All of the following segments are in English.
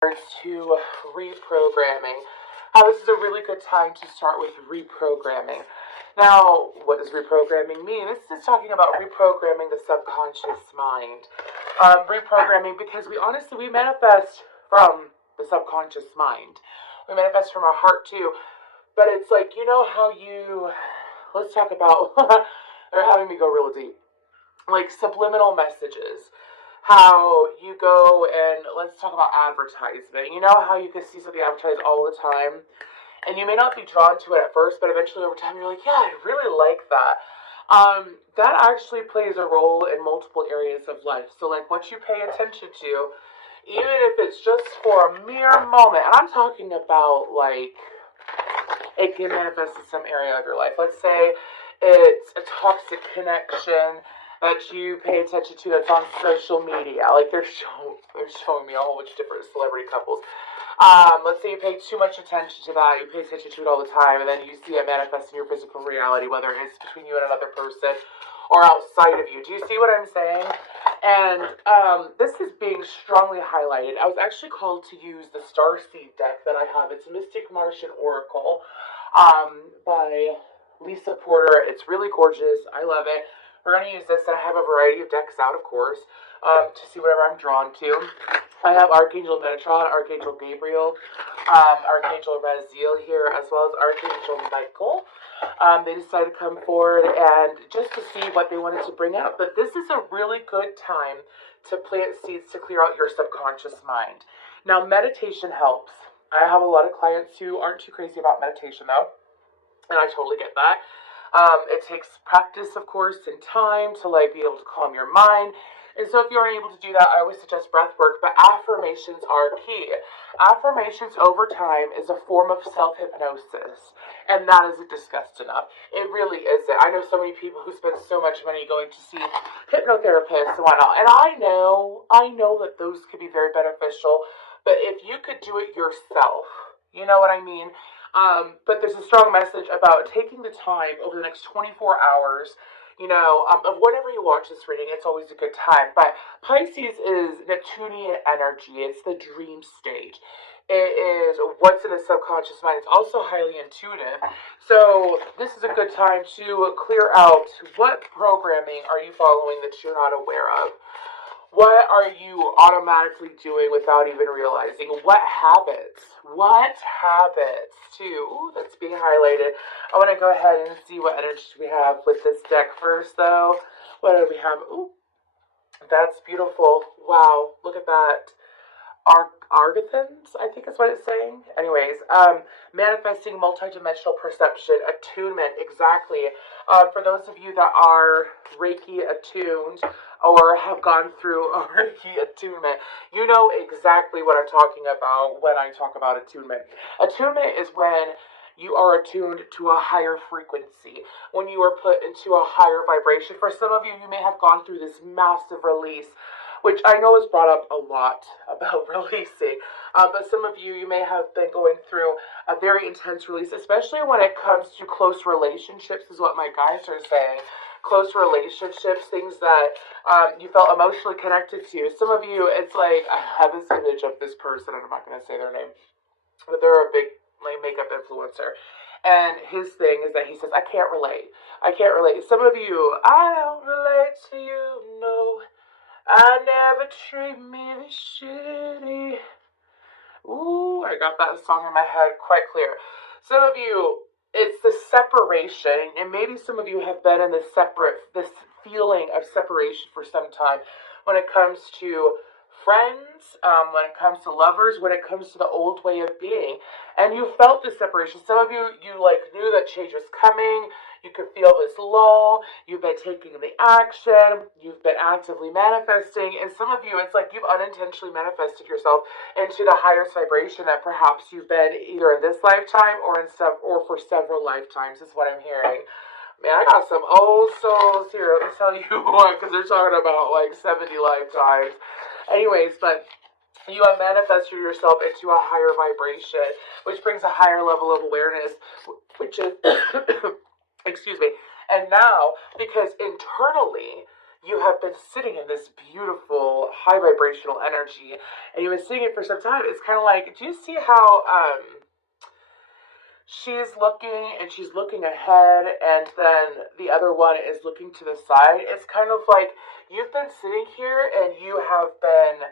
To reprogramming. How this is a really good time to start with reprogramming. Now, what does reprogramming mean? This is talking about reprogramming the subconscious mind. Reprogramming because we manifest from the subconscious mind. We manifest from our heart too. But it's like, how let's talk about, they're having me go real deep. Like subliminal messages, how you go and let's talk about advertisement. You know how you can see something advertised all the time, and you may not be drawn to it at first, but eventually over time you're like, yeah, I really like that. That actually plays a role in multiple areas of life. So like what you pay attention to, even if it's just for a mere moment, and I'm talking about like it can manifest in some area of your life. Let's say it's a toxic connection that you pay attention to that's on social media. Like they're showing me a whole bunch of different celebrity couples. Let's say you pay too much attention to that, you pay attention to it all the time, and then you see it manifest in your physical reality, whether it's between you and another person or outside of you. Do you see what I'm saying? And this is being strongly highlighted. I was actually called to use the Starseed deck that I have. It's Mystic Martian Oracle by Lisa Porter. It's really gorgeous. I love it. We're going to use this, and I have a variety of decks out, of course, to see whatever I'm drawn to. I have Archangel Metatron, Archangel Gabriel, Archangel Raziel here, as well as Archangel Michael. They decided to come forward and just to see what they wanted to bring out. But this is a really good time to plant seeds to clear out your subconscious mind. Now, meditation helps. I have a lot of clients who aren't too crazy about meditation, though, and I totally get that. It takes practice, of course, and time to be able to calm your mind. And so if you aren't able to do that, I always suggest breath work, but affirmations are key. Affirmations over time is a form of self-hypnosis, and that isn't discussed enough. It really isn't. I know so many people who spend so much money going to see hypnotherapists and whatnot, and I know that those could be very beneficial, but if you could do it yourself, you know what I mean? But there's a strong message about taking the time over the next 24 hours, of whenever you watch this reading. It's always a good time. But Pisces is Neptunian energy. It's the dream stage. It is what's in the subconscious mind. It's also highly intuitive. So this is a good time to clear out what programming are you following that you're not aware of. What are you automatically doing without even realizing? What habits? Too, that's being highlighted. I want to go ahead and see what energy we have with this deck first, though. What do we have? Ooh, that's beautiful. Wow, look at that. Argathons, I think is what it's saying. Anyways, manifesting multidimensional perception, attunement, exactly. For those of you that are Reiki attuned or have gone through a Reiki attunement, you know exactly what I'm talking about when I talk about attunement. Attunement is when you are attuned to a higher frequency, when you are put into a higher vibration. For some of you, you may have gone through this massive release, which I know is brought up a lot about releasing. But some of you may have been going through a very intense release, especially when it comes to close relationships, is what my guides are saying. Close relationships, things that you felt emotionally connected to. Some of you, it's like, I have this image of this person, and I'm not going to say their name, but they're a big makeup influencer. And his thing is that he says, I can't relate. Some of you, I don't relate to you, no. I never treat me this shitty. Ooh, I got that song in my head quite clear. Some of you, it's the separation, and maybe some of you have been in this feeling of separation for some time when it comes to friends, when it comes to lovers, when it comes to the old way of being, and you felt this separation. Some of you knew that change was coming. You could feel this lull. You've been taking the action. You've been actively manifesting. And some of you, it's like you've unintentionally manifested yourself into the highest vibration that perhaps you've been either in this lifetime or for several lifetimes, is what I'm hearing. Man, I got some old souls here. Let me tell you what, because they're talking about 70 lifetimes. Anyways, but you have manifested yourself into a higher vibration, which brings a higher level of awareness, which is... excuse me. And now, because internally you have been sitting in this beautiful high vibrational energy, and you've been sitting it for some time. It's kind of like, do you see how she's looking and she's looking ahead, and then the other one is looking to the side? It's kind of like you've been sitting here and you have been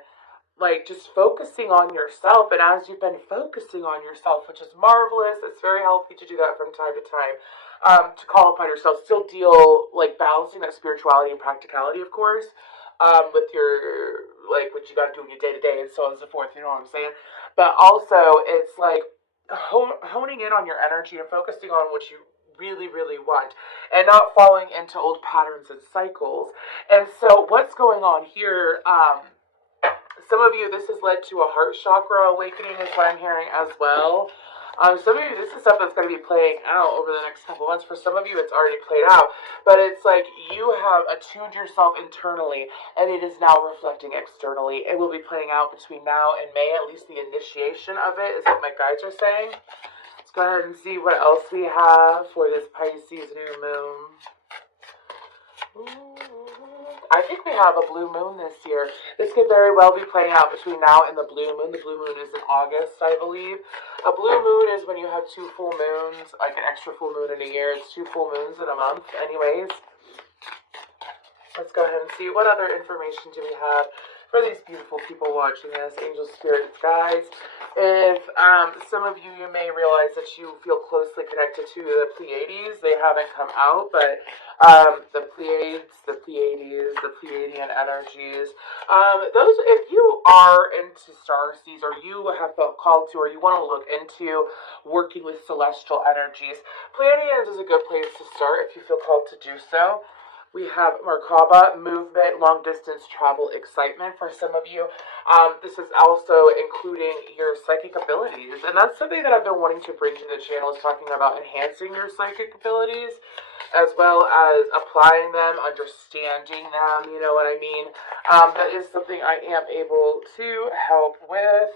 like just focusing on yourself, and as you've been focusing on yourself, which is marvelous, it's very healthy to do that from time to time, to call upon yourself, still deal like balancing that spirituality and practicality, of course, with your like what you got to do in your day to day and so on and so forth, you know what I'm saying? But also it's like honing in on your energy and focusing on what you really, really want, and not falling into old patterns and cycles. And so what's going on here, some of you, this has led to a heart chakra awakening, is what I'm hearing as well. Some of you, this is stuff that's going to be playing out over the next couple months. For some of you, it's already played out. But it's like you have attuned yourself internally, and it is now reflecting externally. It will be playing out between now and May, at least the initiation of it is what my guides are saying. Let's go ahead and see what else we have for this Pisces new moon. I think we have a blue moon this year. This could very well be playing out between now and the blue moon. The blue moon is in August, I believe. A blue moon is when you have 2 full moons, like an extra full moon in a year. It's 2 full moons in a month. Anyways, let's go ahead and see what other information do we have for these beautiful people watching this, angels, spirits, guides. If some of you, you may realize that you feel closely connected to the Pleiades. They haven't come out, but the Pleiades, the Pleiadian energies. Those, if you are into starseeds, or you have felt called to, or you want to look into working with celestial energies, Pleiadians is a good place to start if you feel called to do so. We have Merkaba, movement, long-distance travel, excitement for some of you. This is also including your psychic abilities. And that's something that I've been wanting to bring to the channel, is talking about enhancing your psychic abilities, as well as applying them, understanding them, you know what I mean? That is something I am able to help with.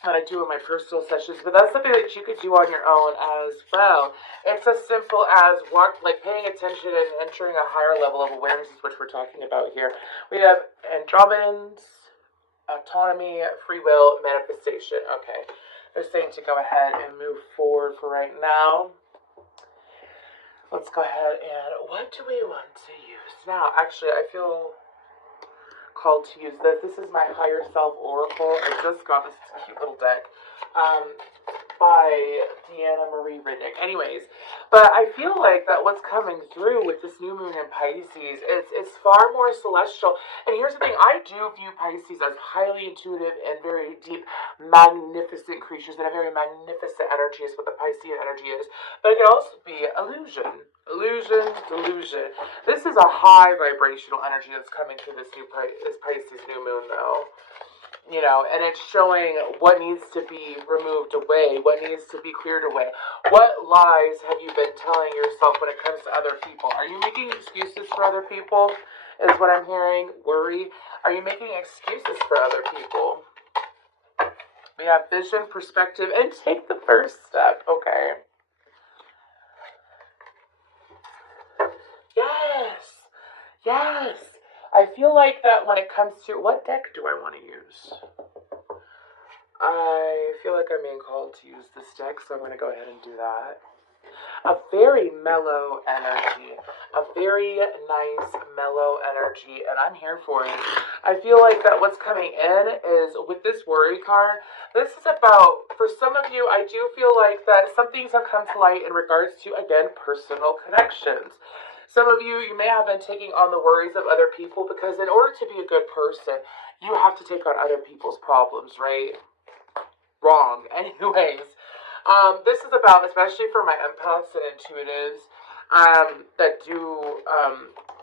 That I do in my personal sessions, but that's something that you could do on your own as well. It's as simple as like paying attention and entering a higher level of awareness, which we're talking about here. We have Andromedans, autonomy, free will, manifestation. Okay, they're saying to go ahead and move forward for right now. Let's go ahead and what do we want to use now? Actually, I feel called to use this. This is my higher self oracle. I just got this cute little deck by Deanna Marie Riddick. Anyways, but I feel like that what's coming through with this new moon in Pisces is far more celestial. And here's the thing, I do view Pisces as highly intuitive and very deep, magnificent creatures, and a very magnificent energy is what the Piscean energy is. But it can also be illusion. Delusion. This is a high vibrational energy that's coming through this Pisces new moon, though. You know, and it's showing what needs to be removed away, what needs to be cleared away. What lies have you been telling yourself when it comes to other people? Are you making excuses for other people, is what I'm hearing. Worry. Are you making excuses for other people? We have vision, perspective, and take the first step. Okay. Yes. I feel like that when it comes to, what deck do I want to use? I feel like I'm being called to use this deck, so I'm going to go ahead and do that. A very mellow energy. A very nice, mellow energy, and I'm here for it. I feel like that what's coming in is, with this worry card, this is about, for some of you, I do feel like that some things have come to light in regards to, again, personal connections. Some of you, you may have been taking on the worries of other people, because in order to be a good person, you have to take on other people's problems, right? Wrong. Anyways, this is about, especially for my empaths and intuitives that do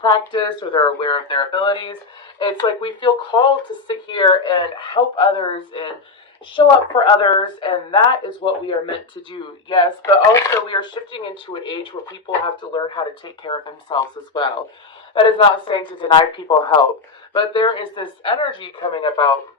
practice, or they're aware of their abilities. It's like we feel called to sit here and help others and show up for others, and that is what we are meant to do, yes, but also we are shifting into an age where people have to learn how to take care of themselves as well. That is not saying to deny people help, but there is this energy coming about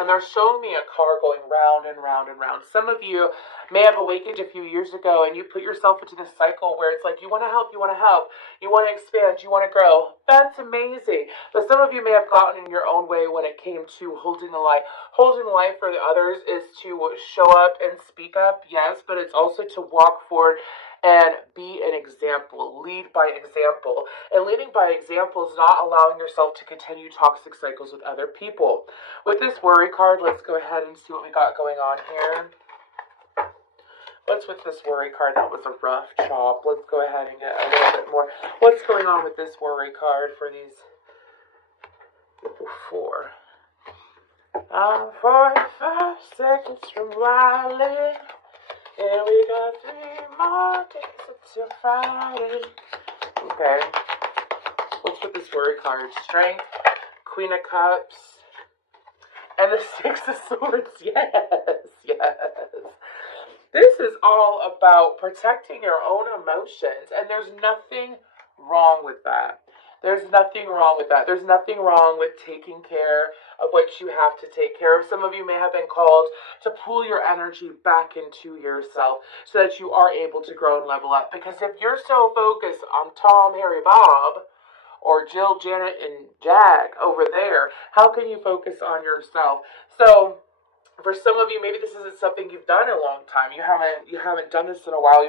And they're showing me a car going round and round and round. Some of you may have awakened a few years ago and you put yourself into this cycle where it's like you want to help, you want to help, you want to expand, you want to grow. That's amazing. But some of you may have gotten in your own way when it came to holding the light. Holding the light for the others is to show up and speak up, yes, but it's also to walk forward and be an example, lead by example. And leading by example is not allowing yourself to continue toxic cycles with other people. With this worry card, let's go ahead and see what we got going on here. What's with this worry card? That was a rough chop. Let's go ahead and get a little bit more. What's going on with this worry card for these four? I'm 45 seconds from Riley. And we got 3 more days until Friday. Okay. What's with this worry card? Strength, Queen of Cups, and the 6 of Swords. Yes, yes. This is all about protecting your own emotions, and there's nothing wrong with that. There's nothing wrong with that. There's nothing wrong with taking care of what you have to take care of. Some of you may have been called to pull your energy back into yourself so that you are able to grow and level up. Because if you're so focused on Tom, Harry, Bob, or Jill, Janet, and Jack over there, how can you focus on yourself? So for some of you, maybe this isn't something you've done in a long time. You haven't done this in a while.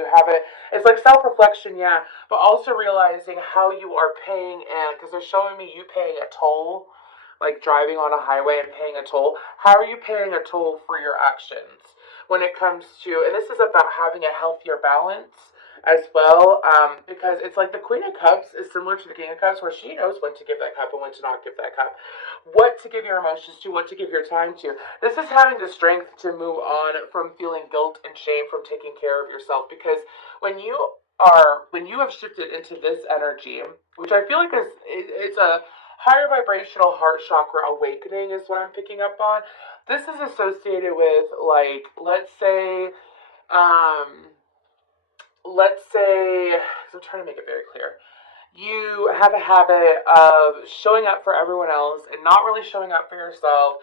It's like self-reflection, yeah, but also realizing how you are paying, and because they're showing me you paying a toll, like driving on a highway and paying a toll. How are you paying a toll for your actions when it comes to, and this is about having a healthier balance as well, because it's like the Queen of Cups is similar to the King of Cups, where she knows when to give that cup and when to not give that cup, what to give your emotions to, what to give your time to. This is having the strength to move on from feeling guilt and shame from taking care of yourself, because when you have shifted into this energy, which I feel like it's a higher vibrational heart chakra awakening is what I'm picking up on. This is associated with, like, let's say, I'm trying to make it very clear. You have a habit of showing up for everyone else and not really showing up for yourself.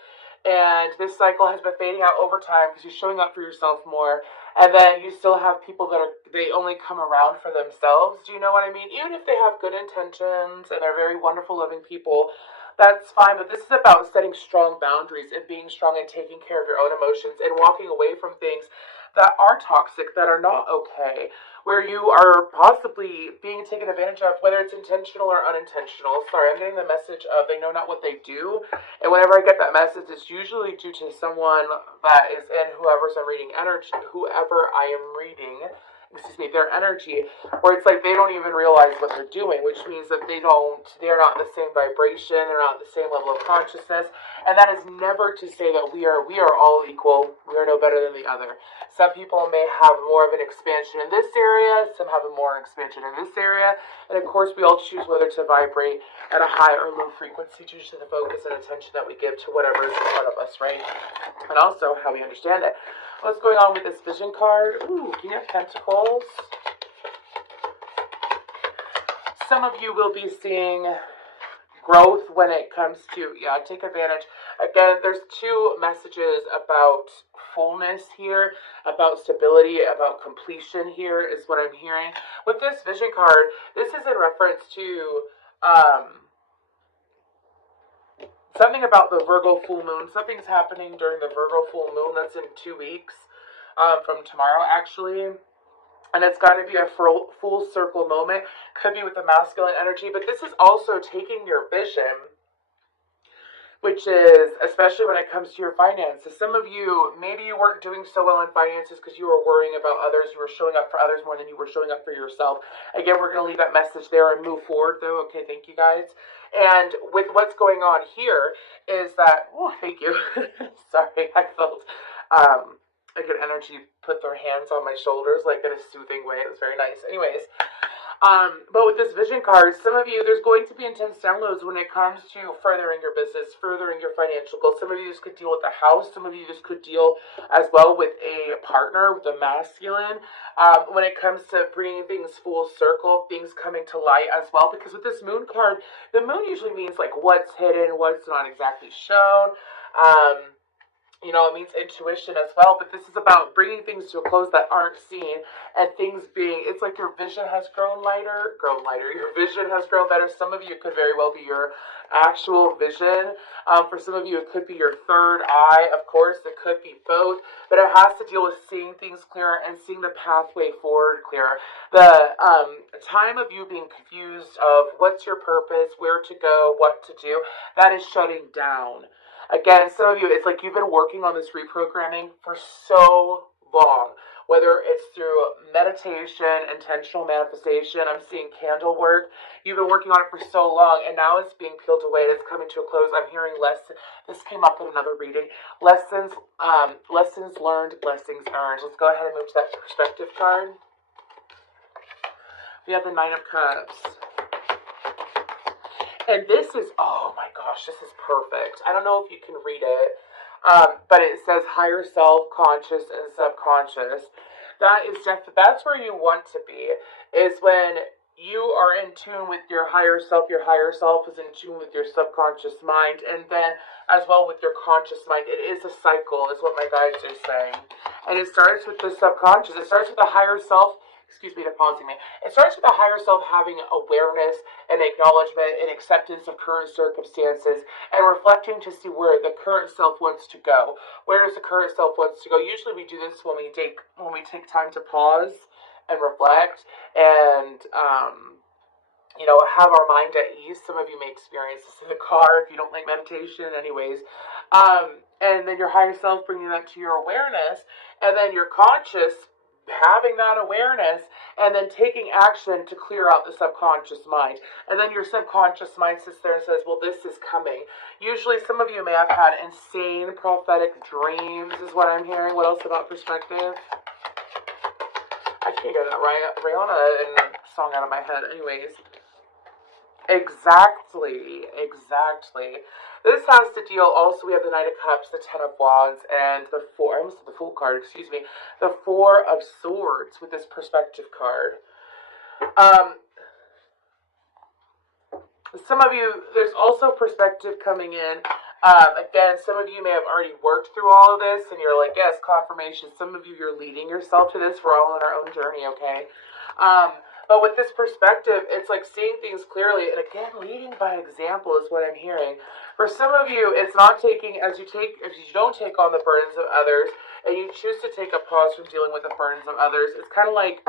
And this cycle has been fading out over time because you're showing up for yourself more. And then you still have people that they only come around for themselves. Do you know what I mean? Even if they have good intentions and they're very wonderful, loving people, that's fine. But this is about setting strong boundaries and being strong and taking care of your own emotions and walking away from things that are toxic, that are not okay, where you are possibly being taken advantage of, whether it's intentional or unintentional. Sorry, I'm getting the message of they know not what they do. And whenever I get that message, it's usually due to someone that is in whoever I am reading, their energy, where it's like they don't even realize what they're doing, which means that they're not in the same vibration, they're not at the same level of consciousness. And that is never to say that we are all equal, we are no better than the other. Some people may have more of an expansion in this area, some have a more expansion in this area, and of course we all choose whether to vibrate at a high or low frequency due to the focus and attention that we give to whatever is in front of us, right? And also how we understand it. What's going on with this vision card? Ooh, King of Pentacles. Some of you will be seeing growth when it comes to, take advantage. Again, there's 2 messages about fullness here, about stability, about completion here is what I'm hearing. With this vision card, this is in reference to something about the Virgo full moon. Something's happening during the Virgo full moon. That's in 2 weeks from tomorrow, actually. And it's got to be a full circle moment. Could be with the masculine energy. But this is also taking your vision, which is, especially when it comes to your finances. Some of you, maybe you weren't doing so well in finances because you were worrying about others. You were showing up for others more than you were showing up for yourself. Again, we're going to leave that message there and move forward, though. Okay, thank you, guys. And with what's going on here is that, thank you. Sorry, I felt a good energy put their hands on my shoulders, like in a soothing way. It was very nice. Anyways, but with this vision card, some of you, there's going to be intense downloads when it comes to furthering your business, furthering your financial goals. Some of you, this could deal with the house. Some of you, this could deal as well with a partner, with the masculine. When it comes to bringing things full circle, things coming to light as well. Because with this moon card, the moon usually means like what's hidden, what's not exactly shown. You know, it means intuition as well, but this is about bringing things to a close that aren't seen, and things being, it's like your vision has grown lighter, your vision has grown better. Some of you, it could very well be your actual vision. For some of you, it could be your third eye. Of course, it could be both, but it has to deal with seeing things clearer and seeing the pathway forward clearer. The time of you being confused of what's your purpose, where to go, what to do, that is shutting down. Again, some of you, it's like you've been working on this reprogramming for so long, whether it's through meditation, intentional manifestation. I'm seeing candle work. You've been working on it for so long, and now it's being peeled away. It's coming to a close. I'm hearing lessons. This came up in another reading. Lessons learned, blessings earned. Let's go ahead and move to that perspective card. We have the Nine of Cups. And this is, oh my gosh, this is perfect. I don't know if you can read it, but it says higher self, conscious, and subconscious. That's where you want to be, is when you are in tune with your higher self. Your higher self is in tune with your subconscious mind, and then as well with your conscious mind. It is a cycle, is what my guides are saying. And it starts with the subconscious. It starts with the higher self. Excuse me for pausing me. It starts with the higher self having awareness and acknowledgement and acceptance of current circumstances and reflecting to see where the current self wants to go. Where does the current self wants to go? Usually we do this when we take time to pause and reflect and have our mind at ease. Some of you may experience this in the car if you don't like meditation. Anyways, and then your higher self bringing that to your awareness, and then your conscious having that awareness and then taking action to clear out the subconscious mind. And then your subconscious mind sits there and says, well, this is coming. Usually some of you may have had insane prophetic dreams, is what I'm hearing. What else about perspective? I can't get that Rihanna and song out of my head. Anyways. Exactly. This has to deal also, we have the Knight of Cups, the Ten of Wands, and the Fool card, the Four of Swords with this perspective card. Some of you, there's also perspective coming in. Again, some of you may have already worked through all of this, and you're like, yes, confirmation. Some of you, you're leading yourself to this. We're all on our own journey, okay? But with this perspective, it's like seeing things clearly. And again, leading by example is what I'm hearing. For some of you, it's not taking, if you don't take on the burdens of others, and you choose to take a pause from dealing with the burdens of others, it's kind of like,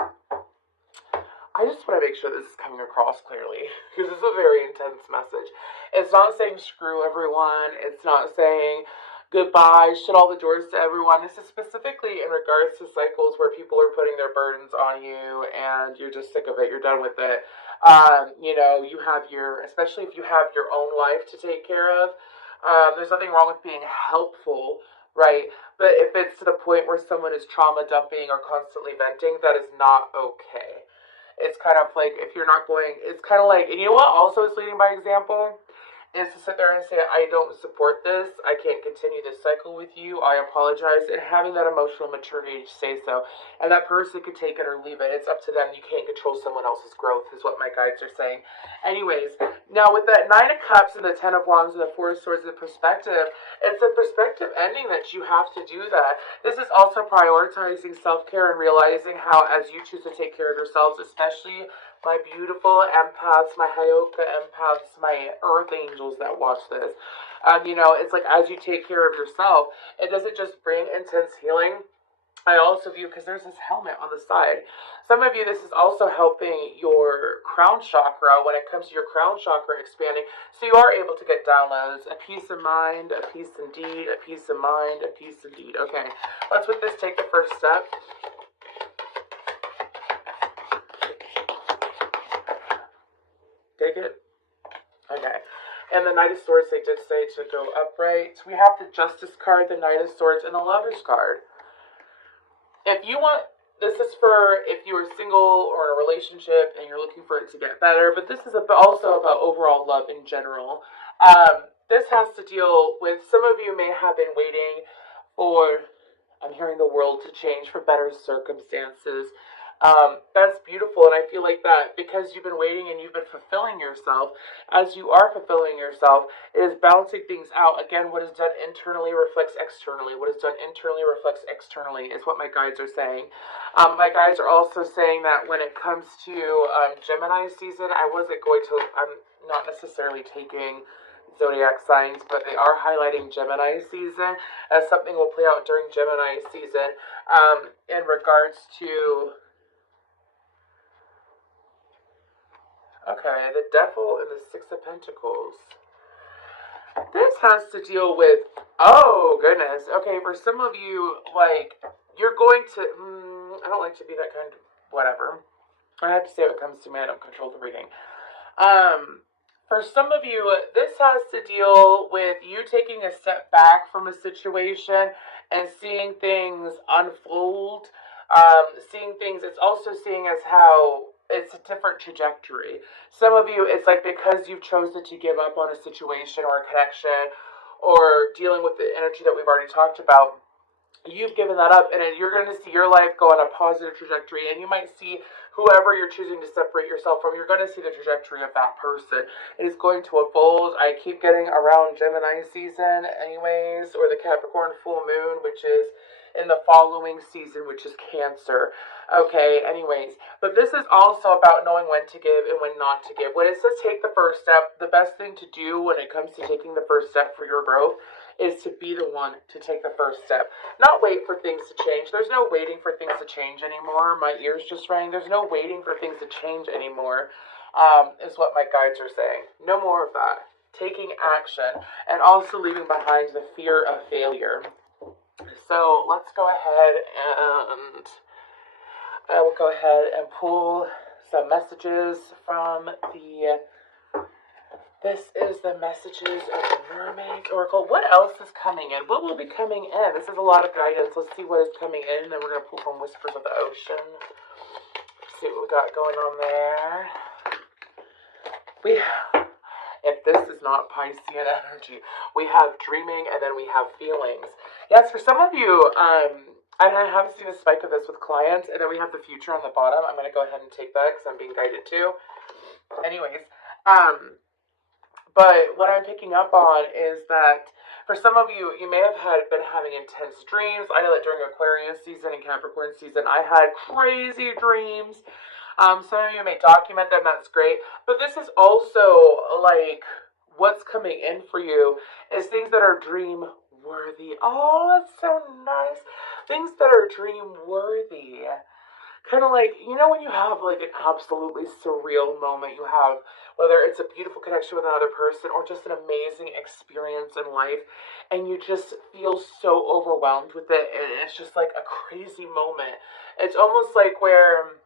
I just want to make sure this is coming across clearly, because this is a very intense message. It's not saying screw everyone. It's not saying goodbye, shut all the doors to everyone. This is specifically in regards to cycles where people are putting their burdens on you and you're just sick of it, you're done with it. You have especially if you have your own life to take care of, there's nothing wrong with being helpful, right? But if it's to the point where someone is trauma dumping or constantly venting, that is not okay. It's kind of like, if you're not going, it's kind of like, and you know what also is leading by example? Is to sit there and say, I don't support this, I can't continue this cycle with you, I apologize, and having that emotional maturity to say so. And that person could take it or leave it. It's up to them. You can't control someone else's growth, is what my guides are saying. Anyways, now with that Nine of Cups and the Ten of Wands and the Four of Swords in perspective, it's a perspective ending that you have to do that. This is also prioritizing self-care and realizing how, as you choose to take care of yourselves, especially my beautiful empaths, my Hyoka empaths, my earth angels that watch this. It's like as you take care of yourself, it doesn't just bring intense healing. I also view, because there's this helmet on the side. Some of you, this is also helping your crown chakra when it comes to your crown chakra expanding. So you are able to get downloads. A peace of mind, a peace indeed, a peace of mind, a peace indeed. Okay, let's with this take the first step. Take it? Okay. And the Knight of Swords, they did say to go upright. We have the Justice card, the Knight of Swords, and the Lover's card. If you want, this is for if you are single or in a relationship and you're looking for it to get better, but this is also about overall love in general. This has to deal with, some of you may have been waiting for, I'm hearing the world to change for better circumstances. That's beautiful, and I feel like that because you've been waiting and you've been fulfilling yourself, as you are fulfilling yourself, it is balancing things out. Again, what is done internally reflects externally. What is done internally reflects externally, is what my guides are saying. My guides are also saying that when it comes to Gemini season, I'm not necessarily taking zodiac signs, but they are highlighting Gemini season as something will play out during Gemini season in regards to. Okay, the Devil and the Six of Pentacles. This has to deal with, oh goodness. Okay, for some of you, like, you're going to, I don't like to be that kind of, whatever. I have to say what comes to me, I don't control the reading. For some of you, this has to deal with you taking a step back from a situation and seeing things unfold. Seeing things, it's also seeing as how it's a different trajectory. Some of you, it's like because you've chosen to give up on a situation or a connection or dealing with the energy that we've already talked about, you've given that up, and you're going to see your life go on a positive trajectory, and you might see whoever you're choosing to separate yourself from, you're going to see the trajectory of that person. It is going to unfold. I keep getting around Gemini season anyways, or the Capricorn full moon, which is in the following season, which is Cancer. Okay, anyways, but this is also about knowing when to give and when not to give. When it says take the first step, the best thing to do when it comes to taking the first step for your growth is to be the one to take the first step. Not wait for things to change. There's no waiting for things to change anymore. My ears just rang. There's no waiting for things to change anymore, is what my guides are saying. No more of that. Taking action and also leaving behind the fear of failure. So let's go ahead and I will go ahead and pull some messages from the. This is the messages of the Mermaid Oracle. What else is coming in? What will be coming in? This is a lot of guidance. Let's see what is coming in. Then we're going to pull from Whispers of the Ocean. See what we got going on there. If this is not Piscean energy, we have dreaming and then we have feelings. Yes, for some of you, I have seen a spike of this with clients, and then we have the future on the bottom. I'm going to go ahead and take that because I'm being guided to. Anyways, but what I'm picking up on is that for some of you, you may have been having intense dreams. I know that during Aquarius season and Capricorn season, I had crazy dreams. Some of you may document them, that's great. But this is also like what's coming in for you is things that are dream worthy. Oh, that's so nice. Things that are dream worthy. Kind of like, you know, when you have like an absolutely surreal moment, you have, whether it's a beautiful connection with another person or just an amazing experience in life, and you just feel so overwhelmed with it, and it's just like a crazy moment. It's almost like where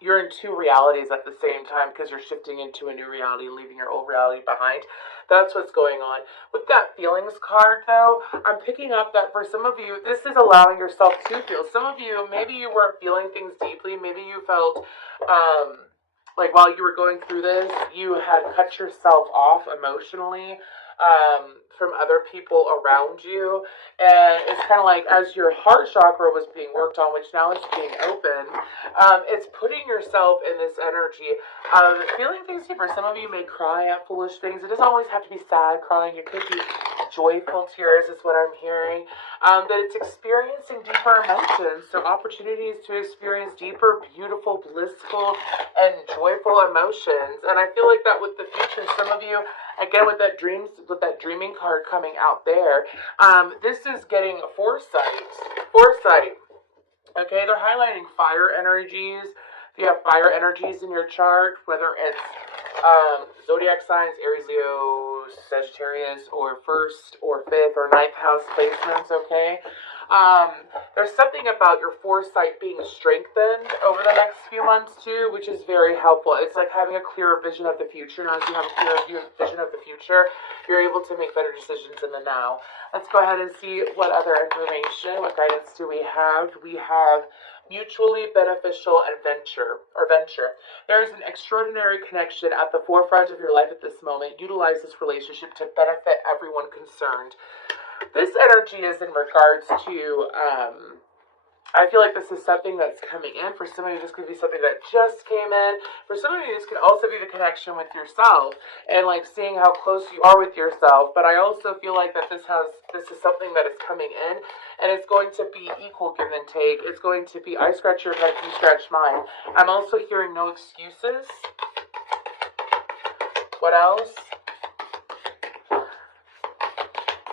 you're in two realities at the same time because you're shifting into a new reality and leaving your old reality behind. That's what's going on. With that feelings card, though, I'm picking up that for some of you, this is allowing yourself to feel. Some of you, maybe you weren't feeling things deeply. Maybe you felt like while you were going through this, you had cut yourself off emotionally from other people around you, and it's kind of like as your heart chakra was being worked on, which now is being opened, it's putting yourself in this energy of feeling things deeper. Some of you may cry at foolish things. It doesn't always have to be sad crying. It could be joyful tears is what I'm hearing. That it's experiencing deeper emotions, so opportunities to experience deeper, beautiful, blissful, and joyful emotions. And I feel like that with the future, some of you, again, with that dreaming card coming out there, this is getting foresight. Okay, they're highlighting fire energies. If you have fire energies in your chart, whether it's zodiac signs, Aries, Leo, Sagittarius, or 1st or 5th or 9th house placements, okay? There's something about your foresight being strengthened over the next few months too, which is very helpful. It's like having a clearer vision of the future, and as you have a clearer vision of the future, you're able to make better decisions in the now. Let's go ahead and see what other information, what guidance do we have. We have mutually beneficial venture. There is an extraordinary connection at the forefront of your life at this moment. Utilize this relationship to benefit everyone concerned. This energy is in regards to I feel like this is something that's coming in. For some of you, this could be something that just came in. For some of you, this could also be the connection with yourself and like seeing how close you are with yourself. But I also feel like that this is something that is coming in, and it's going to be equal give and take. It's going to be I scratch your back, you scratch mine. I'm also hearing no excuses. What else?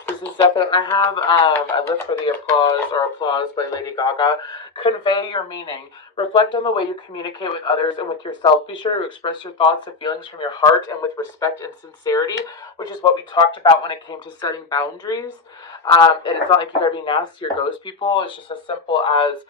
This is definitely, I have I live for the applause by Lady Gaga. Convey your meaning. Reflect on the way you communicate with others and with yourself. Be sure to express your thoughts and feelings from your heart and with respect and sincerity, which is what we talked about when it came to setting boundaries. And it's not like you gotta be nasty or ghost people. It's just as simple as,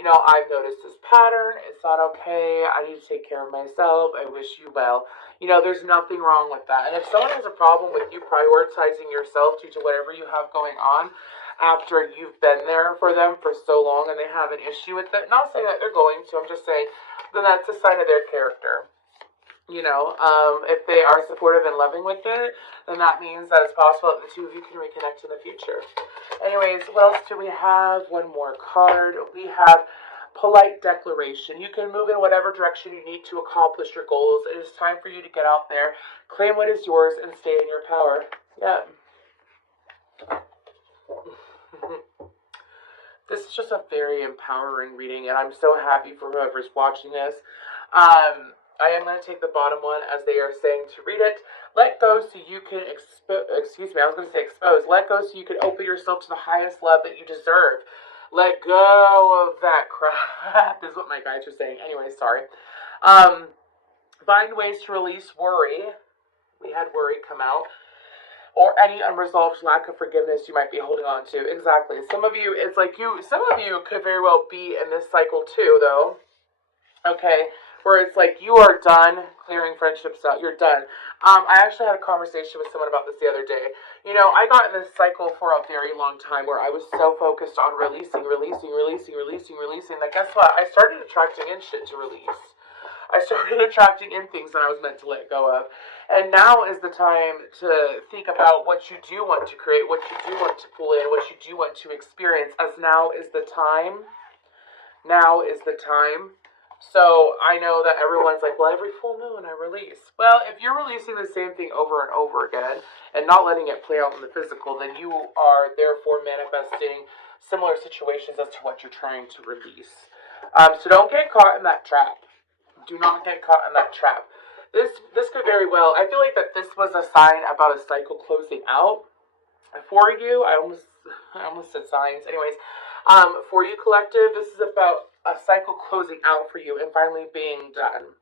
I've noticed this pattern. It's not okay. I need to take care of myself. I wish you well. There's nothing wrong with that. And if someone has a problem with you prioritizing yourself due to whatever you have going on after you've been there for them for so long and they have an issue with it, not saying that they're going to, I'm just saying, then that's a sign of their character. If they are supportive and loving with it, then that means that it's possible that the two of you can reconnect in the future. Anyways, what else do we have? One more card. We have polite declaration. You can move in whatever direction you need to accomplish your goals. It is time for you to get out there, claim what is yours, and stay in your power. Yeah. This is just a very empowering reading, and I'm so happy for whoever's watching this. I am going to take the bottom one as they are saying to read it. Let go so you can expose. Let go so you can open yourself to the highest love that you deserve. Let go of that crap. This is what my guides are saying. Anyway, sorry. Find ways to release worry. We had worry come out. Or any unresolved lack of forgiveness you might be holding on to. Exactly. Some of you could very well be in this cycle too, though. Okay, where it's like you are done clearing friendships out. You're done. I actually had a conversation with someone about this the other day. I got in this cycle for a very long time where I was so focused on releasing, that guess what? I started attracting in shit to release. I started attracting in things that I was meant to let go of. And now is the time to think about what you do want to create, what you do want to pull in, what you do want to experience, as now is the time. Now is the time. So I know that everyone's like, well, every full moon I release. Well, if you're releasing the same thing over and over again and not letting it play out in the physical, then you are therefore manifesting similar situations as to what you're trying to release. So don't get caught in that trap. Do not get caught in that trap. This could very well, I feel like that this was a sign about a cycle closing out for you. I almost said signs. Anyways, for you collective, this is about a cycle closing out for you and finally being done.